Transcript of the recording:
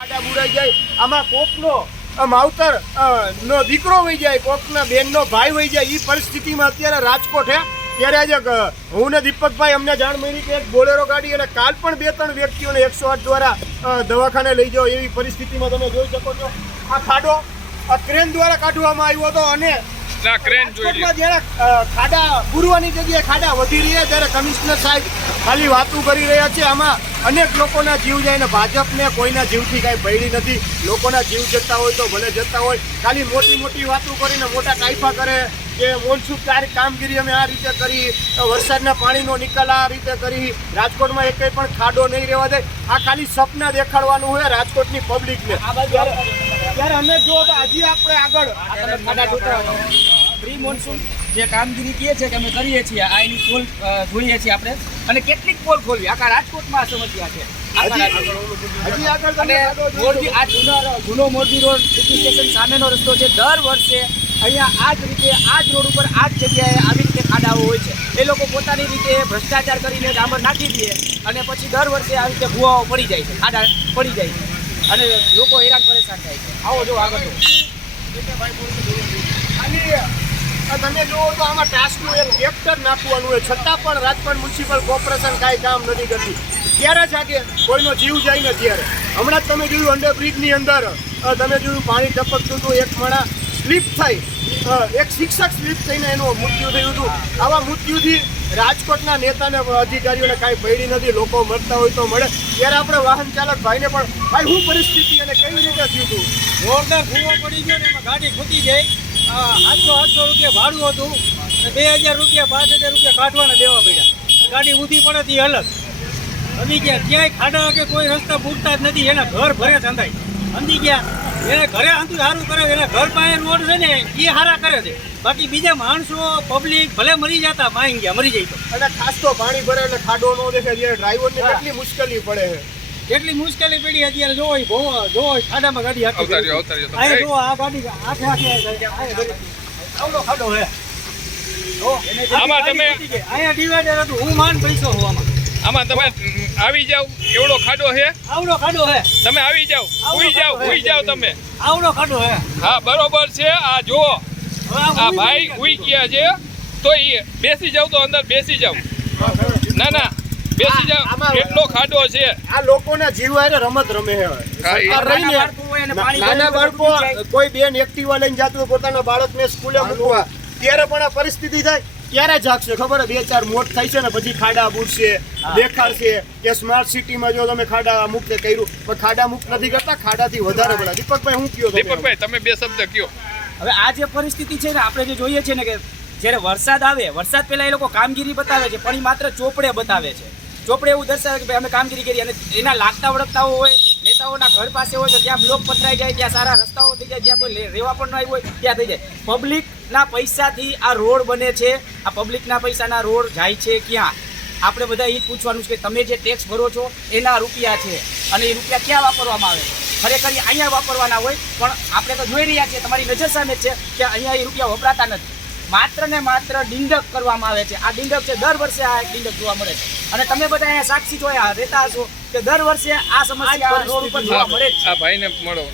ખાડા બુરાઈ જાય, આમાં કોકનો માવતર નો દીકરો વહી જાય, કોકના બેનનો ભાઈ વહી જાય, એ પરિસ્થિતિમાં અત્યારે રાજકોટ હે. ત્યારે આજે હું ને દીપકભાઈ અમને જાણ મળી કે એક બોલેરો ગાડી અને કાલ પણ 2-3 વ્યક્તિઓને 108 દ્વારા દવાખાને લઈ જાઓ એવી પરિસ્થિતિમાં તમે જોઈ શકો છો. આ ખાડો ક્રેન દ્વારા કાઢવામાં આવ્યો હતો અને જ્યારે ખાડા પૂરવાની જગ્યાએ ખાડા વધી રહ્યા ત્યારે કમિશનર સાહેબ ખાલી વાતું કરી રહ્યા છે. આમાં અનેક લોકોના જીવ જાય ને ભાજપને કોઈના જીવથી કાંઈ પડી નથી. લોકોના જીવ જતા હોય તો ભલે જતા હોય, ખાલી મોટી મોટી વાતો કરીને મોટા કાયફા કરે કે મોનસૂન કામગીરી અમે આ રીતે કરી, વરસાદના પાણીનો નિકાલ આ રીતે કરી, રાજકોટમાં એકેય પણ ખાડો નહીં રહેવા દે. આ ખાલી સપના દેખાડવાનું હોય રાજકોટની પબ્લિકને. ત્યારે અમે જો હજી આપણે આગળ પ્રી મોન્સૂન જે કામગીરી કહે છે કે અમે કરીએ છીએ, આ એની પોલ જોઈએ છીએ આપણે, અને કેટલીક પોલ ખોલવી આખા રાજકોટમાં આ સમસ્યા છે. હજી આગળ અને મોરબી આ જૂનો મોરબી રોડ સિટી સ્ટેશન સામેનો રસ્તો છે. દર વર્ષે અહીંયા આ જ રીતે આ જ રોડ ઉપર આ જ જગ્યાએ આવી રીતે ખાડાઓ હોય છે. એ લોકો પોતાની રીતે ભ્રષ્ટાચાર કરીને ડામર નાખી દે અને પછી દર વર્ષે આવી રીતે ભૂવાઓ પડી જાય છે, ખાડા પડી જાય છે અને લોકો હેરાન પરેશાન થાય છે. આવો જો આગળ તમે જુઓ તો આમાં ટાસ્કનું એક ટ્રેક્ટર નાખવાનું હોય છતાં પણ રાજકોટ મ્યુનિસિપલ કોર્પોરેશન કાંઈ કામ નથી કરતી. ત્યારે જ આગે કોઈનો જીવ જાય ને ત્યારે હમણાં જ તમે જોયું અંડરબ્રિજની અંદર તમે જોયું પાણી ટપકતું હતું, એક માણસ સ્લીપ થઈ, એક શિક્ષક સ્લીપ થઈને એનું મૃત્યુ થયું હતું. આવા મૃત્યુથી રાજકોટના નેતાને અધિકારીઓને કાંઈ પડી નથી. લોકો મરતા હોય તો મળે. ત્યારે આપણે વાહન ચાલક ભાઈને પણ ભાઈ શું પરિસ્થિતિ અને કેવી રીતે થયું હતું? જોરદાર ભૂવો પડી ગયો ને એમાં ગાડી ખૂટી ગઈ. 800 રૂપિયા ભાડું હતું અને 2000 રૂપિયા 5000 રૂપિયા કાઢવાના દેવા પડ્યા. ગાડી ઊંધી પડે તે અલગ સમજી ગયા. ક્યાંય ખાડા કે કોઈ રસ્તા પૂરતા જ નથી. એના ઘર ભરે ધંધાય સમજી ગયા. એને ઘરે આંતું સારું કરે, એના ઘર પાસે રોડ છે ને એ સારા કરે છે. બાકી બીજા માણસો પબ્લિક ભલે મરી જતા માઈ ગયા મરી જાય તો. અને ખાસ તો પાણી ભરે એટલે ખાડો ન દેખાય ત્યારે ડ્રાઈવરને કેટલી મુશ્કેલી પડે છે. એટલી મુશ્કેલી પડી અત્યારે જોવો ખાડામાં ગાડી હાકી જો આ ગાડી આખે આવડો ખાડો હે. આમાં તમે અહીંયા ડિવાઈડર હતું, હું માન પૈસો હું આમાં તમે આવી જાવ, એવડો ખાડો છે, આવડો ખાડો હે. તમે આવી જાવ, ઉઈ જાવ તમે. આવડો ખાડો હે. હા બરોબર છે. આ જો આ ભાઈ ઉઈ ગયા છે તો એ બેસી જાવ તો અંદર બેસી જાવ. ના બેસી જાવ, કેટલો ખાડો છે. આ લોકોના જીવ હારે રમત રમે છે. નાના બાળકો કોઈ બેન એક્ટિવા લઈને જતું પોતાના બાળકને સ્કૂલે મૂકવા, ત્યારે પણ આ પરિસ્થિતિ થાય. ક્યારે જાગશે ખબર? 2-4 મોત થાય છે ને પછી ખાડા બુરશે, દેખાડશે કે સ્માર્ટ સિટીમાં જો તમે ખાડા મુક્ત કર્યું, પણ ખાડા મુક્ત નથી કરતા, ખાડાથી વધારે બધા. દીપકભાઈ હું કયો? દીપકભાઈ તમે 2 શબ્દ કયો. હવે આ જે પરિસ્થિતિ છે ને આપણે જે જોઈએ છે ને કે જ્યારે વરસાદ આવે, વરસાદ પહેલા એ લોકો કામગીરી બતાવે છે પણ એ માત્ર ચોપડે બતાવે છે. ચોપડે એવું દર્શાવે કે ભાઈ અમે કામગીરી કરી, અને એના લાગતા વળગતાઓ હોય, નેતાઓના ઘર પાસે હોય તો ત્યાં બ્લોક પથરાઈ જાય, ત્યાં સારા રસ્તાઓ થઈ જાય, જ્યાં કોઈ રહેવા પણ ન આવ્યું હોય ત્યાં થઈ જાય. પબ્લિકના પૈસાથી આ રોડ બને છે. આ પબ્લિકના પૈસાના રોડ જાય છે ક્યાં? આપણે બધા એ જ પૂછવાનું છે કે તમે જે ટેક્સ ભરો છો એના રૂપિયા છે અને એ રૂપિયા ક્યાં વાપરવામાં આવે? ખરેખર અહીંયા વાપરવાના હોય, પણ આપણે તો જોઈ રહ્યા છીએ, તમારી નજર સામે જ છે કે અહીંયા એ રૂપિયા વપરાતા નથી. માત્ર ને માત્ર ડિંડક કરવામાં આવે છે. આ ડિંડક છે, દર વર્ષે આ ડિંડક જોવા મળે છે અને તમે બધા અહીંયા સાક્ષી જોયા રહેતા હશો કે દર વર્ષે આ સમસ્યા રોડ ઉપર જોવા મળે છે. આ ભાઈને મળો.